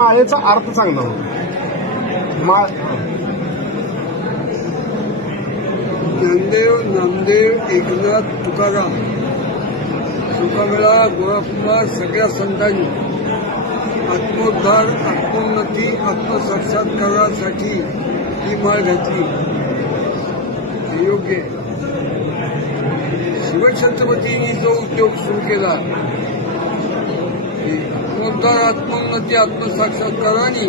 माळेचा अर्थ सांगणार माळ. ज्ञानदेव नामदेव एकनाथ तुकाराम सुखामेळा गोळाकुमार सगळ्या संतांनी आत्मोद्धार आत्मोन्नती आत्मसाक्षात्कारासाठी ही माळ घातली हे योग्य आहे. शिवछत्रपतींनी जो उद्योग सुरू केला आत्मोद्धार आत्मोन्नती आत्मसाक्षात्काराने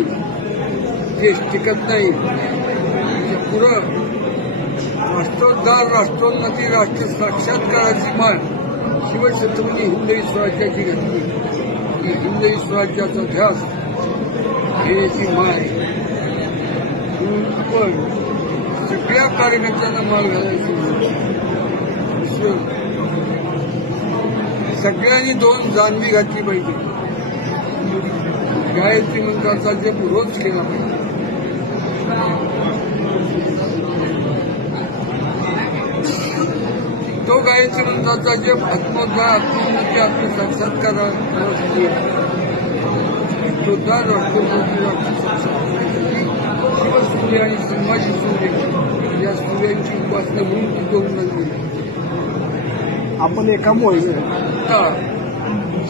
ते टिकत नाही. पुढं राष्ट्रोद्धार राष्ट्रोन्नती राष्ट्र साक्षात्काराची माळ शिवछत्रपती हिंदवी स्वराज्याची घातली. ही हिंदवी स्वराज्याचा ध्यास घेण्याची माळ आहे. म्हणून आपण सगळ्या कार्यकर्त्यांना माळ घालायची. सगळ्यांनी 2 जानवी घातली पाहिजे. गायत्री मंत्राचा जप रोज केला पाहिजे. तो गायत्री मंत्राचा जप आत्मोद्धार आत्मोन्नती आत्मसाक्षात्कारासाठी आत्मोद्धार राष्ट्रोन्नती राष्ट्रसाक्षात्कारासाठी शिवसूर्य आणि संभाजी सूर्य या सूर्यांची उपासना म्हणून ती करून लागली. आपण एका मोहिमेत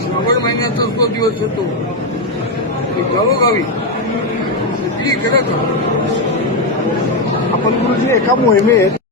श्रावण महिन्याचा जो दिवस होतो ते गावोगावी सगळी करत आपण गुरुजी एका मोहिमेत